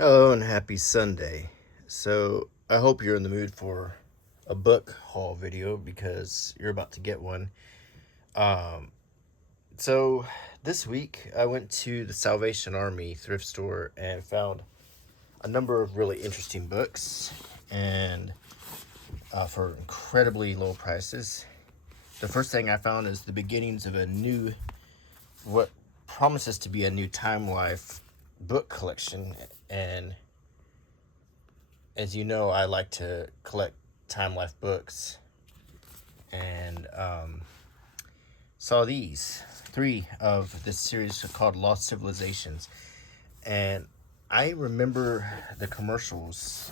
Hello and happy Sunday. So, I hope you're in the mood for a book haul video because you're about to get one. Um, so this week I went to the Salvation Army Thrift store and found a number of really interesting books and for incredibly low prices. The first thing I found is the beginnings of what promises to be a new Time Life book collection. And as you know, I like to collect Time Life books, and saw these three of this series called Lost Civilizations. And I remember the commercials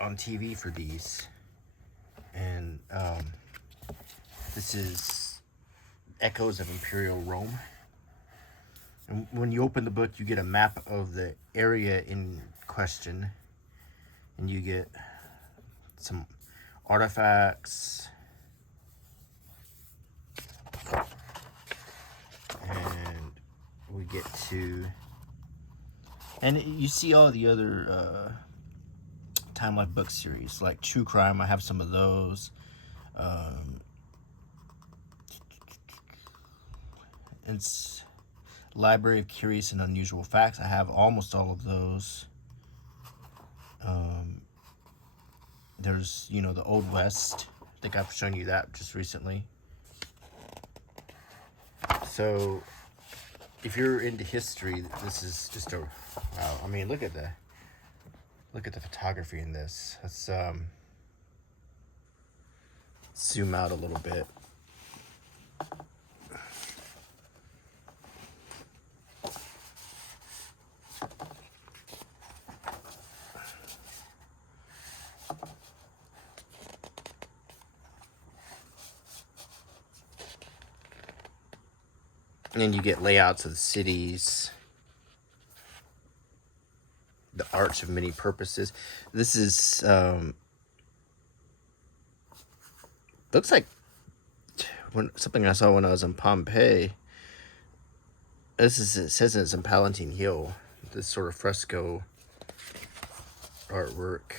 on TV for these. And this is Echoes of Imperial Rome. And when you open the book, you get a map of the area in question, and you get some artifacts, and we get to, and you see all the other Time Life book series like True Crime. I have some of those. It's Library of Curious and Unusual Facts. I have almost all of those. There's, the Old West. I think I've shown you that just recently. So, if you're into history, this is just a wow. I mean, look at the photography in this. Let's zoom out a little bit. And then you get layouts of the cities, the Arch of Many Purposes. This is looks like something I saw when I was in Pompeii. It says it's in Palatine Hill. This sort of fresco artwork.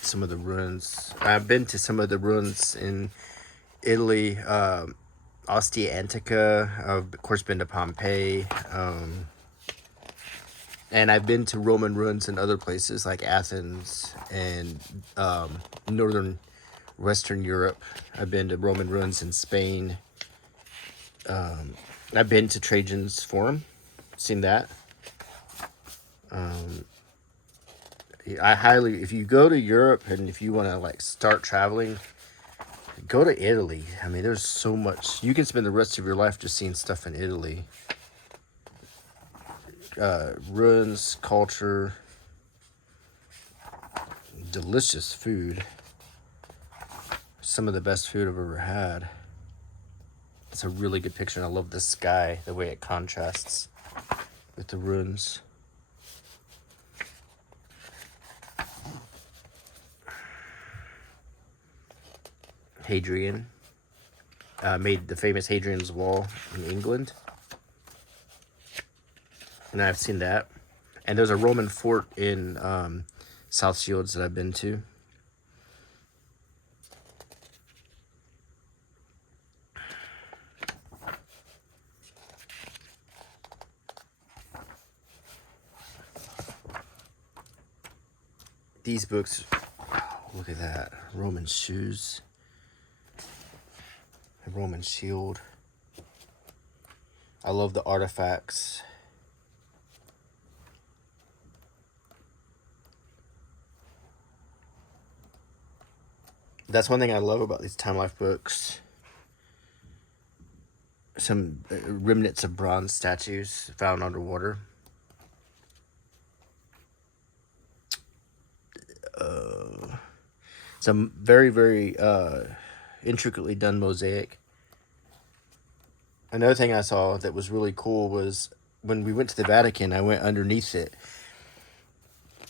Some of the ruins. I've been to some of the ruins in Italy, Ostia Antica. I've of course been to Pompeii, and I've been to Roman ruins in other places like Athens and northern Western Europe. I've been to Roman ruins in Spain. I've been to Trajan's Forum, seen that. I highly, if you go to Europe and if you want to start traveling, go to Italy. I mean, there's so much. You can spend the rest of your life just seeing stuff in Italy. Ruins, culture, delicious food. Some of the best food I've ever had. It's a really good picture, and I love the sky, the way it contrasts with the ruins. Hadrian made the famous Hadrian's Wall in England, and I've seen that. And there's a Roman fort in South Shields that I've been to. These books, look at that, Roman shoes. A Roman shield. I love the artifacts. That's one thing I love about these Time Life books. Some remnants of bronze statues found underwater. Some very, very intricately done mosaic. Another thing I saw that was really cool was when we went to the Vatican, I went underneath it,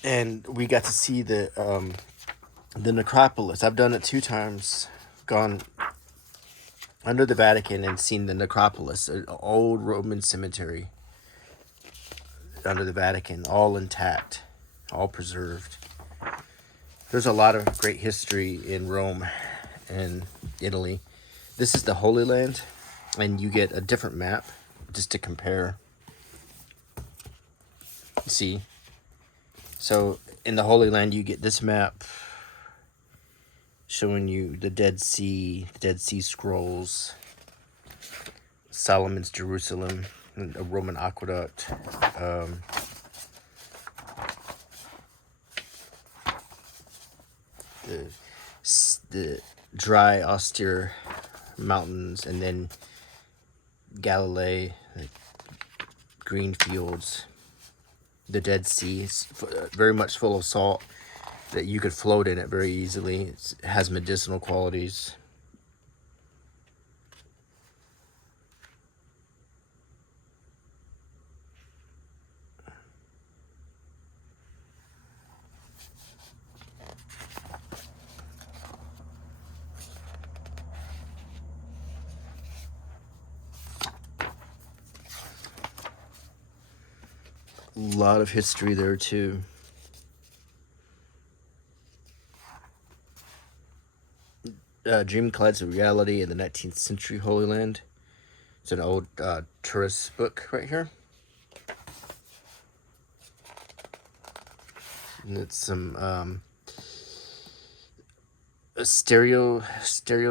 and we got to see the necropolis. I've done it 2 times gone under the Vatican and seen the necropolis, an old Roman cemetery under the Vatican, all intact, all preserved. There's a lot of great history in Rome and Italy. This is the Holy Land, and you get a different map just to compare. See? So in the Holy Land, you get this map showing you the Dead Sea Scrolls, Solomon's Jerusalem, a Roman aqueduct, the dry, austere mountains, and then Galilee, like green fields, the Dead Sea, very much full of salt, that you could float in it very easily. It has medicinal qualities. A lot of history there too. Dream Collides with Reality in the 19th Century Holy Land. It's an old tourist book right here. And it's some stereo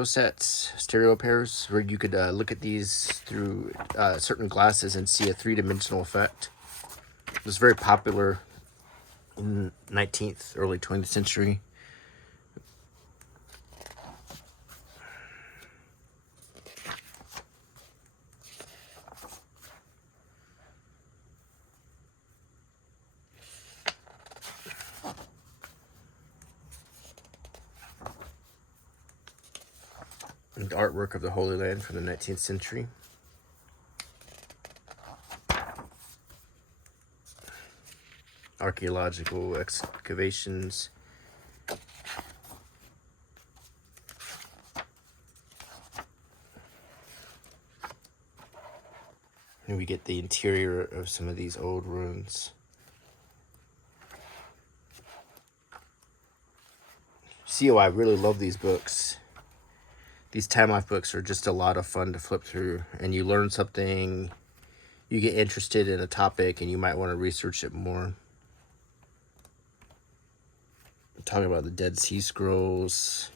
sets, stereo pairs, where you could look at these through certain glasses and see a three-dimensional effect. It was very popular in 19th, early 20th century. And the artwork of the Holy Land from the 19th century. Archaeological excavations. And we get the interior of some of these old ruins. See, I really love these books. These time life books are just a lot of fun to flip through, and you learn something, you get interested in a topic, and you might want to research it more. I'm talking about the Dead Sea Scrolls.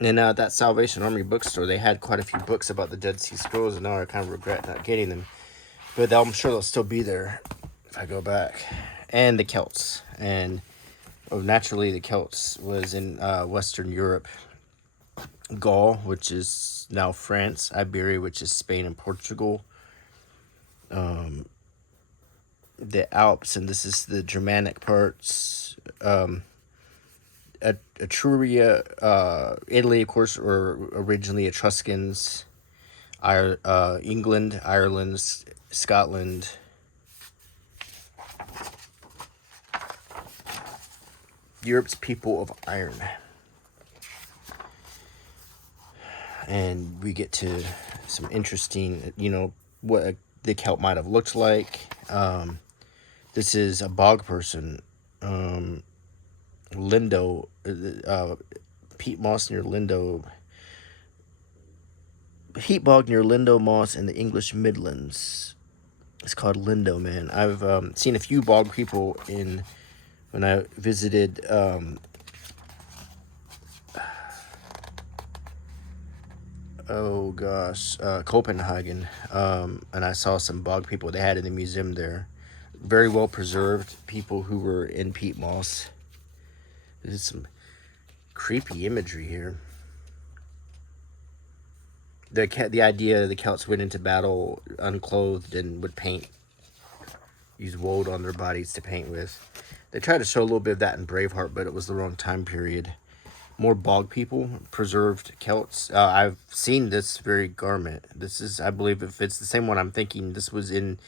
And at that Salvation Army bookstore, they had quite a few books about the Dead Sea Scrolls, and now I kind of regret not getting them. But I'm sure they'll still be there if I go back. And the Celts. And naturally, the Celts was in Western Europe. Gaul, which is now France. Iberia, which is Spain and Portugal. The Alps, and this is the Germanic parts. Etruria, Italy, of course, were originally Etruscans. England, Ireland, Scotland. Europe's people of iron. And we get to some interesting, what the Celt might have looked like. This is a bog person. Lindo, peat moss near Lindo. Heat bog near Lindo Moss in the English Midlands. It's called Lindo, man. I've seen a few bog people when I visited Copenhagen, and I saw some bog people they had in the museum there. Very well preserved people who were in peat moss. There's some creepy imagery here. The idea the Celts went into battle unclothed and would paint, use woad on their bodies to paint with. They tried to show a little bit of that in Braveheart, but it was the wrong time period. more bog people, preserved Celts. I've seen this very garment. This is, I believe, if it's the same one I'm thinking, this was in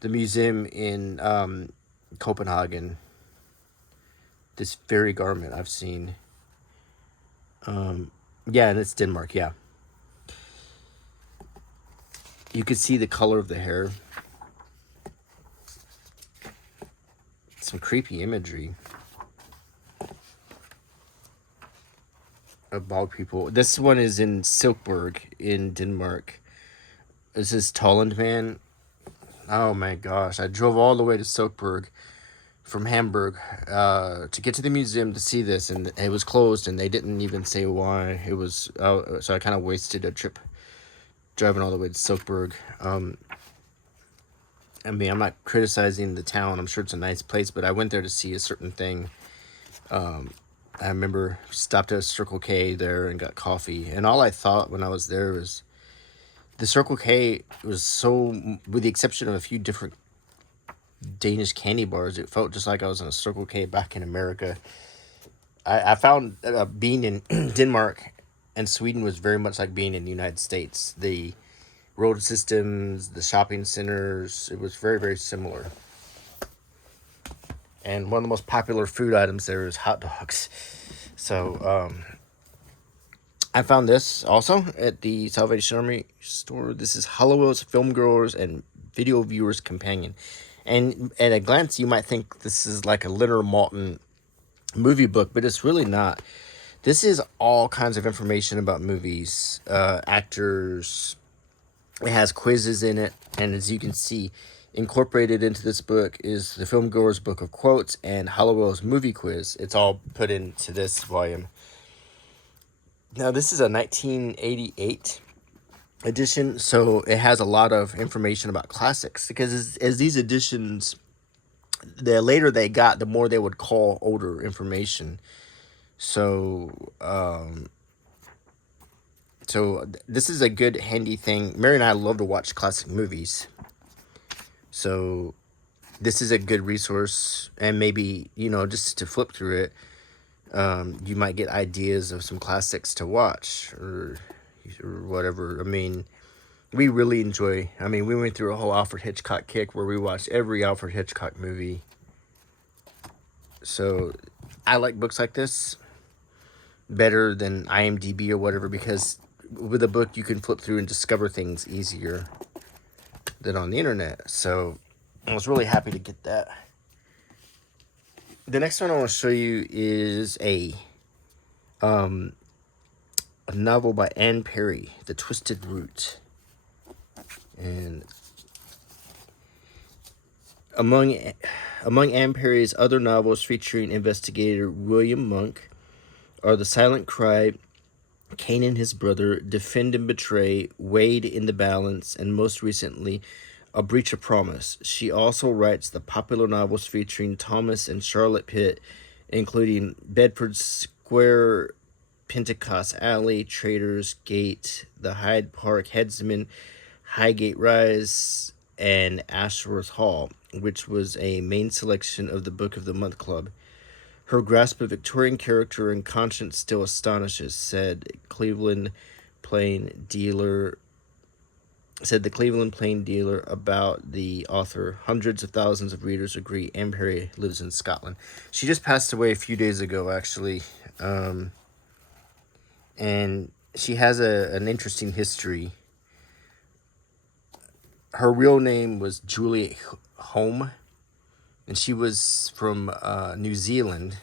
the museum in Copenhagen. This very garment I've seen. Yeah, and it's Denmark. Yeah, you could see the color of the hair. Some creepy imagery of bog people. This one is in Silkeborg in Denmark. This is Tolland Man. Oh my gosh, I drove all the way to Silkeborg from Hamburg to get to the museum to see this, and it was closed, and they didn't even say why. It was so I kind of wasted a trip driving all the way to Silkeborg. I mean, I'm not criticizing the town. I'm sure it's a nice place, but I went there to see a certain thing. I remember stopped at a Circle K there and got coffee, and all I thought when I was there was the Circle K was so, with the exception of a few different Danish candy bars, it felt just like I was in a Circle K back in America. I found being in Denmark and Sweden was very much like being in the United States. The road systems, the shopping centers, it was very, very similar. And one of the most popular food items there is hot dogs. So I found this also at the Salvation Army store. This is Hollowell's Film Growers and Video Viewers Companion. And at a glance, you might think this is like a Leonard Maltin movie book, but it's really not. This is all kinds of information about movies, actors. It has quizzes in it, and as you can see, incorporated into this book is the Film Goer's Book of Quotes and Hollowell's Movie Quiz. It's all put into this volume. Now, this is a 1988 edition, so it has a lot of information about classics, because as these editions, the later they got, the more they would call older information. So this is a good handy thing. Mary and I love to watch classic movies, so this is a good resource. And maybe, just to flip through it, you might get ideas of some classics to watch or whatever. I mean, we really enjoy, we went through a whole Alfred Hitchcock kick where we watched every Alfred Hitchcock movie. So I like books like this better than IMDb or whatever, because with a book you can flip through and discover things easier than on the internet. So I was really happy to get that. The next one I want to show you is a novel by Anne Perry, The Twisted Root. And among Anne Perry's other novels featuring investigator William Monk are The Silent Cry, Cain and His Brother, Defend and Betray, Weighed in the Balance, and most recently, A Breach of Promise. She also writes the popular novels featuring Thomas and Charlotte Pitt, including Bedford Square, Pentecost Alley, Trader's Gate, The Hyde Park Headsman, Highgate Rise, and Ashworth Hall, which was a main selection of the Book of the Month Club. Her grasp of Victorian character and conscience still astonishes, said the Cleveland Plain Dealer about the author. Hundreds of thousands of readers agree Anne Perry lives in Scotland. She just passed away a few days ago, actually. And she has an interesting history. Her real name was Juliet Home, and she was from New Zealand.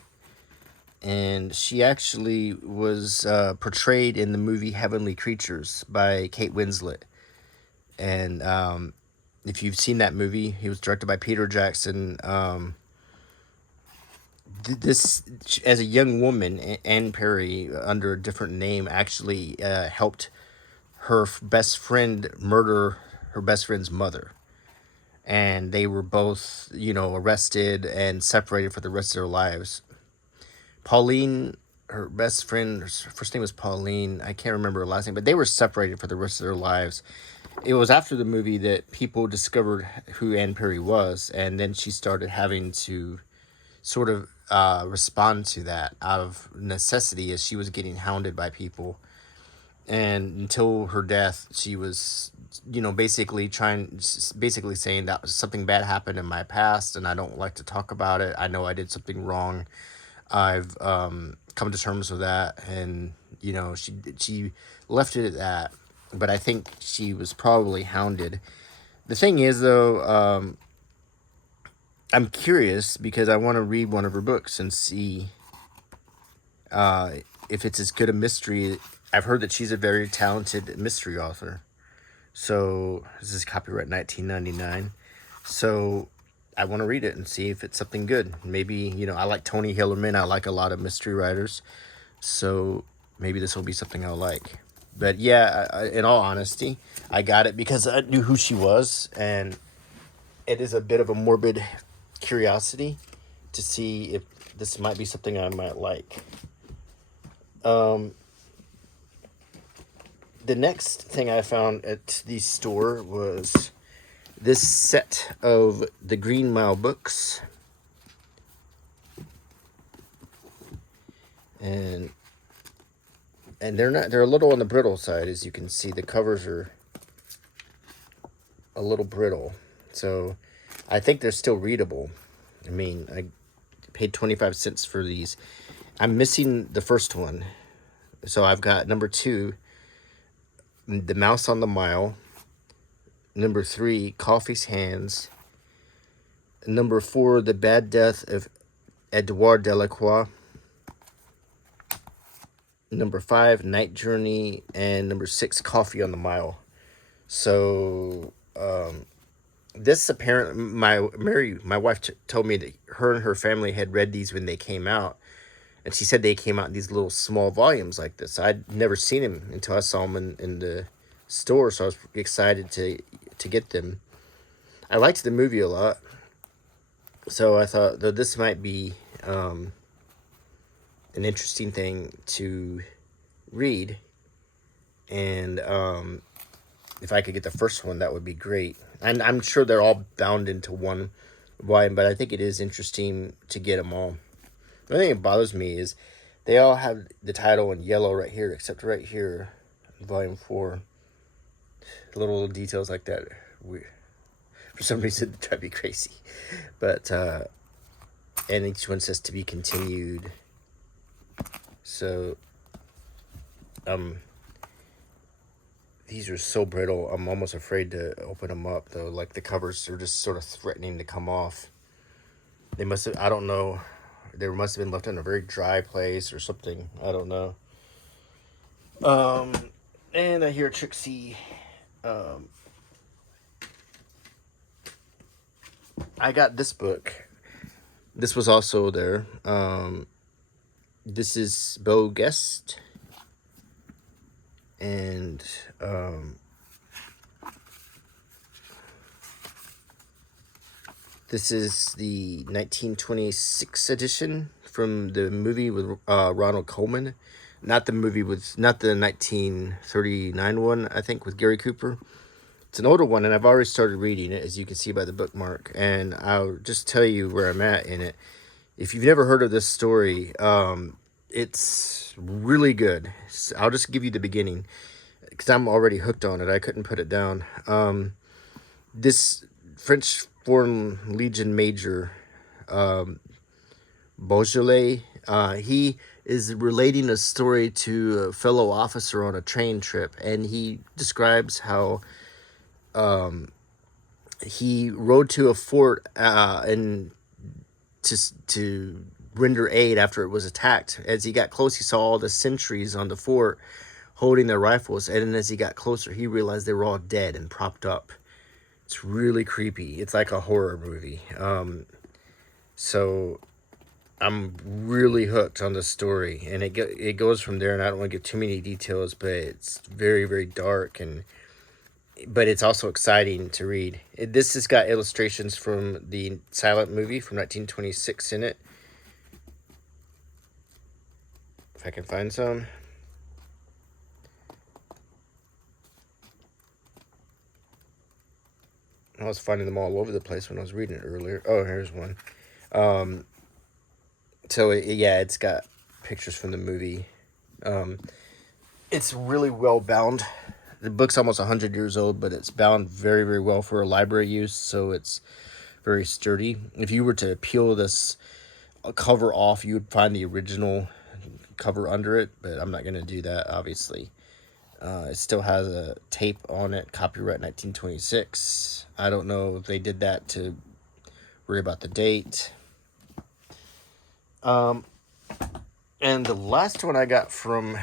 And she actually was portrayed in the movie Heavenly Creatures by Kate Winslet. And if you've seen that movie, it was directed by Peter Jackson. This, as a young woman, Anne Perry, under a different name, actually helped her best friend murder her best friend's mother. And they were both, arrested and separated for the rest of their lives. Pauline, her best friend, her first name was Pauline. I can't remember her last name, but they were separated for the rest of their lives. It was after the movie that people discovered who Anne Perry was, and then she started having to sort of respond to that out of necessity, as she was getting hounded by people. And until her death, she was, basically saying that something bad happened in my past, and I don't like to talk about it. I know I did something wrong. I've come to terms with that, and she left it at that. But I think she was probably hounded. The thing is, though, I'm curious because I want to read one of her books and see uh, if it's as good a mystery. I've heard that she's a very talented mystery author. So this is copyright 1999. So I want to read it and see if it's something good. Maybe, I like Tony Hillerman. I like a lot of mystery writers. So maybe this will be something I'll like. But yeah, in all honesty, I got it because I knew who she was. And it is a bit of a morbid curiosity to see if this might be something I might like. The next thing I found at the store was this set of the Green Mile books. And they're a little on the brittle side, as you can see. The covers are a little brittle. So I think they're still readable. I mean, I paid 25 cents for these. I'm missing the first one. So I've got number 2, The Mouse on the Mile. Number 3, Coffee's Hands. Number 4, The Bad Death of Edouard Delacroix. Number 5, Night Journey. And number 6, Coffee on the Mile. So this apparent my wife told me that her and her family had read these when they came out, and she said they came out in these little small volumes like this. I'd never seen them until I saw them in the store, so I was excited to get them. I liked the movie a lot, so I thought that this might be an interesting thing to read, and if I could get the first one, that would be great. And I'm sure they're all bound into one volume, but I think it is interesting to get them all. The only thing that bothers me is they all have the title in yellow right here, except right here, volume 4. Little details like that, for some reason, drive me crazy. But and each one says to be continued. So these are so brittle. I'm almost afraid to open them up, though. Like, the covers are just sort of threatening to come off. They must have, I don't know. They must have been left in a very dry place or something. I don't know. And I hear Trixie. I got this book. This was also there. This is Beau Geste. And this is the 1926 edition from the movie with Ronald Colman. Not the 1939 one, I think, with Gary Cooper. It's an older one, and I've already started reading it, as you can see by the bookmark. And I'll just tell you where I'm at in it. If you've never heard of this story, it's really good. I'll just give you the beginning, because I'm already hooked on it. I couldn't put it down. This French Foreign Legion Major, Beaujolais, he is relating a story to a fellow officer on a train trip, and he describes how he rode to a fort and to render aid after it was attacked. As he got close, he saw all the sentries on the fort holding their rifles, and then as he got closer, he realized they were all dead and propped up. It's really creepy. It's like a horror movie. So I'm really hooked on the story, and it goes from there. And I don't want to give too many details, but it's very, very dark, but it's also exciting to read. This has got illustrations from the silent movie from 1926 in it. If I can find some. I was finding them all over the place when I was reading it earlier. Oh, here's one. So yeah, it's got pictures from the movie. It's really well bound. The book's almost 100 years old, but it's bound very, very well for a library use, so it's very sturdy. If you were to peel this cover off, you would find the original cover under it, but I'm not going to do that, obviously. It still has a tape on it, copyright 1926. I don't know if they did that to worry about the date. And the last one I got from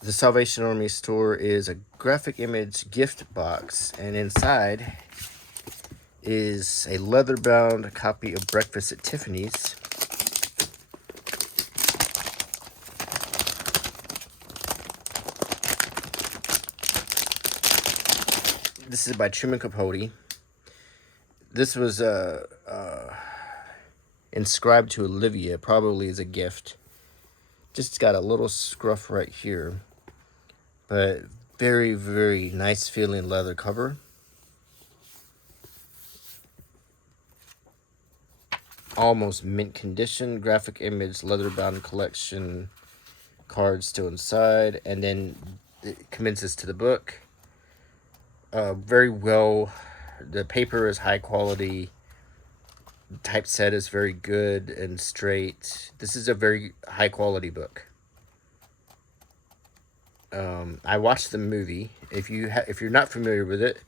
the Salvation Army store is a graphic image gift box, and inside is a leather-bound copy of Breakfast at Tiffany's. This is by Truman Capote. This was inscribed to Olivia, probably as a gift. Just got a little scruff right here, but very, very nice feeling leather cover. Almost mint condition, graphic image, leather bound collection, cards still inside, and then it commences to the book. Very well, the paper is high quality, typeset is very good and straight. This is a very high quality book. I watched the movie. If you're not familiar with it,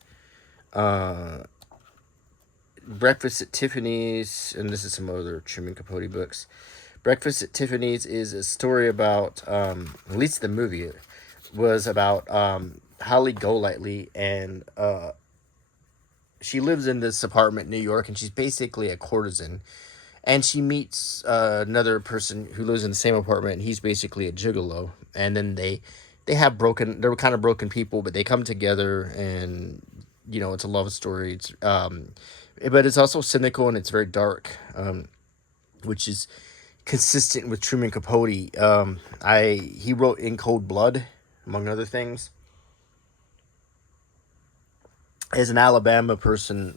Breakfast at Tiffany's, and this is some other Truman Capote books. Breakfast at Tiffany's is a story about, at least the movie was about Holly Golightly, and she lives in this apartment in New York, and she's basically a courtesan. And she meets another person who lives in the same apartment, and he's basically a gigolo. And then they were kind of broken people, but they come together, and it's a love story. It's but it's also cynical, and it's very dark, which is consistent with Truman Capote. He wrote In Cold Blood, among other things. As an Alabama person,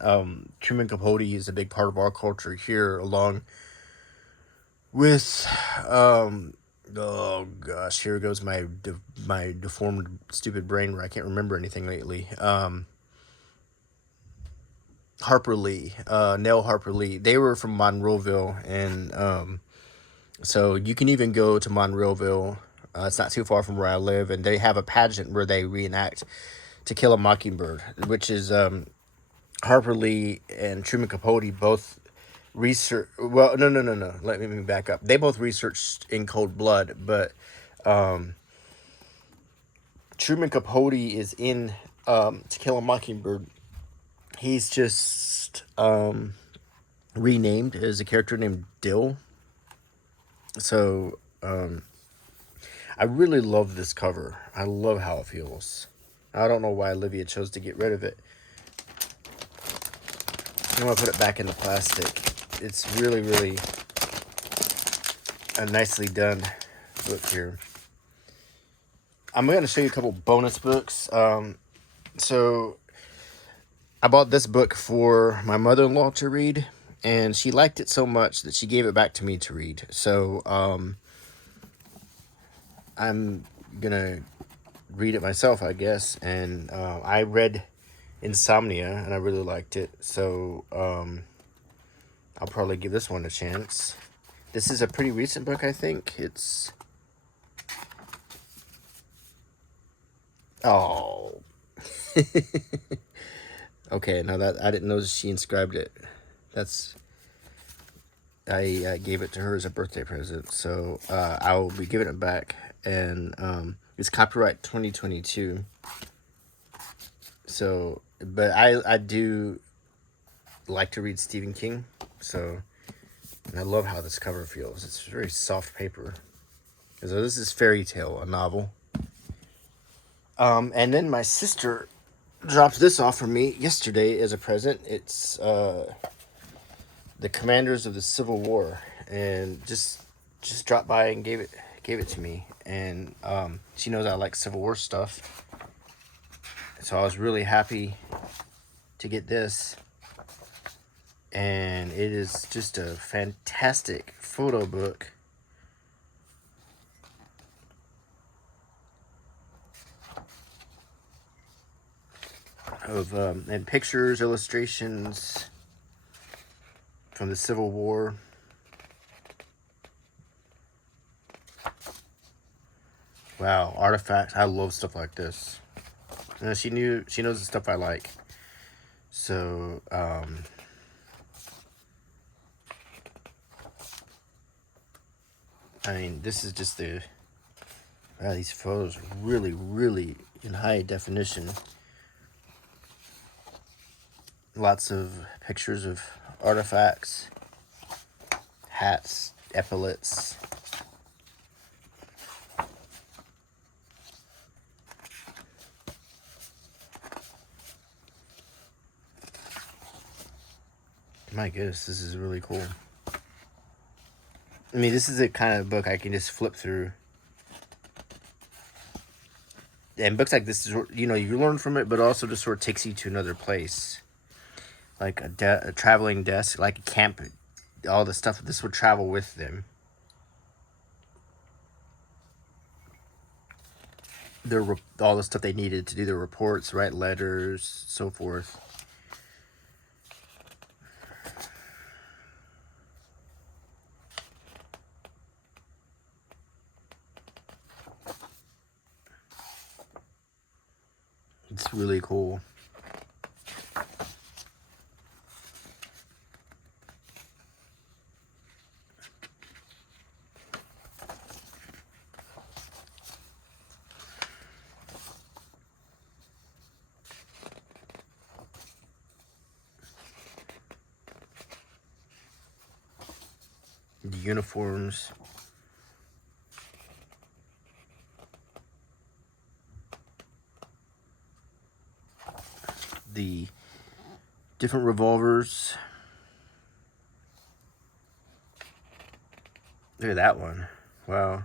Truman Capote is a big part of our culture here, along with oh gosh, here goes my deformed stupid brain where I can't remember anything lately. Harper Lee, Nell Harper Lee. They were from Monroeville, and so you can even go to Monroeville. It's not too far from where I live, and they have a pageant where they reenact To Kill a Mockingbird, which is Harper Lee and Truman Capote both research. Well, no. Let me back up. They both researched In Cold Blood, but Truman Capote is in To Kill a Mockingbird. He's just renamed as a character named Dill. So I really love this cover. I love how it feels. I don't know why Olivia chose to get rid of it. I'm going to put it back in the plastic. It's really, really a nicely done book here. I'm going to show you a couple bonus books. So I bought this book for my mother-in-law to read, and she liked it so much that she gave it back to me to read. So I'm going to read it myself, I guess. And I read Insomnia, and I really liked it. So I'll probably give this one a chance. This is a pretty recent book, I think. It's... Oh. Okay, now that I didn't know she inscribed it. I gave it to her as a birthday present, so I will be giving it back. And it's copyright 2022. So, but I do like to read Stephen King, so, and I love how this cover feels. It's very soft paper. So this is Fairy Tale, a novel. And then my sister dropped this off for me yesterday as a present. It's The Commanders of the Civil War, and just dropped by and gave it to me. And she knows I like Civil War stuff, so I was really happy to get this. and it is just a fantastic photo book of and pictures, illustrations from the Civil War. Wow, artifacts. I love stuff like this. She knows the stuff I like. So, I mean, this is just wow, these photos are really, really in high definition. Lots of pictures of artifacts, hats, epaulets. My goodness, this is really cool. I mean, this is the kind of book I can just flip through. And books like this, you learn from it, but also just sort of takes you to another place. Like a traveling desk, like a camp, all the stuff. This would travel with them. All the stuff they needed to do their reports, write letters, so forth. It's really cool. The uniforms. The different revolvers. Look at that one. Wow.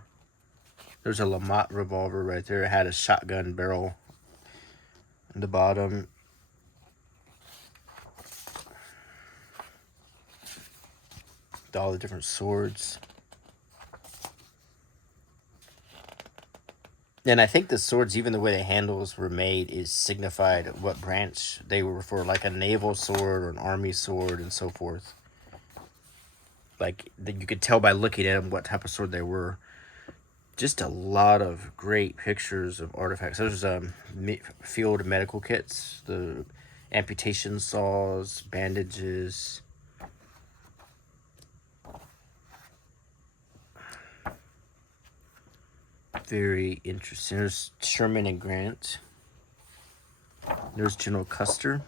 There's a Lamont revolver right there. It had a shotgun barrel in the bottom. With all the different swords. And I think the swords, even the way the handles were made, is signified what branch they were for, like a naval sword or an army sword and so forth. Like, you could tell by looking at them what type of sword they were. Just a lot of great pictures of artifacts. There's field medical kits, the amputation saws, bandages. Very interesting. There's Sherman and Grant. There's General Custer.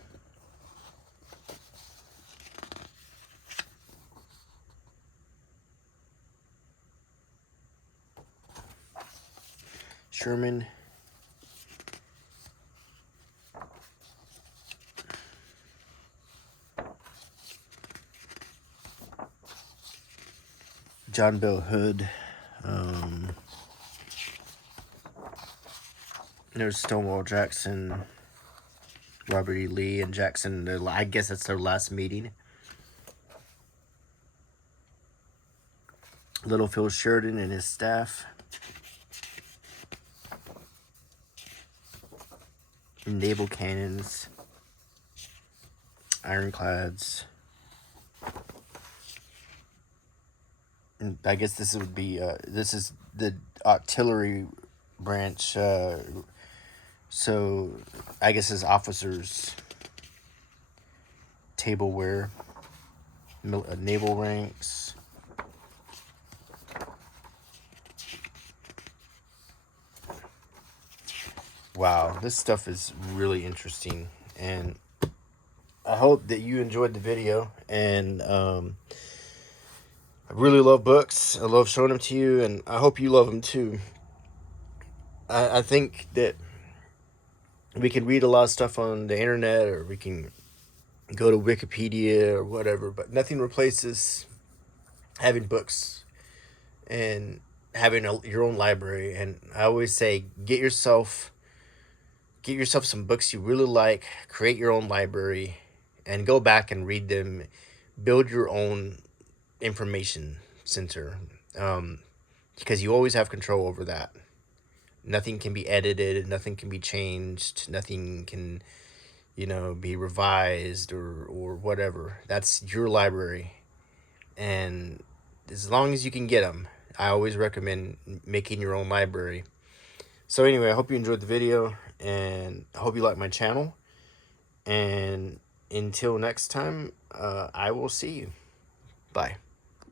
Sherman. John Bell Hood. There's Stonewall Jackson, Robert E. Lee, and Jackson. I guess that's their last meeting. Littlefield Sheridan and his staff. Naval cannons. Ironclads. And I guess this would be, this is the artillery branch, so I guess as officers, tableware, naval ranks. Wow, this stuff is really interesting, and I hope that you enjoyed the video. And I really love books. I love showing them to you, and I hope you love them too. I think that we can read a lot of stuff on the internet, or we can go to Wikipedia or whatever, but nothing replaces having books and having your own library. And I always say, get yourself some books you really like, create your own library, and go back and read them build your own information center, because you always have control over that. Nothing can be edited, nothing can be changed, nothing can, be revised or whatever. That's your library. And as long as you can get them, I always recommend making your own library. So anyway, I hope you enjoyed the video, and I hope you like my channel. And until next time, I will see you. Bye.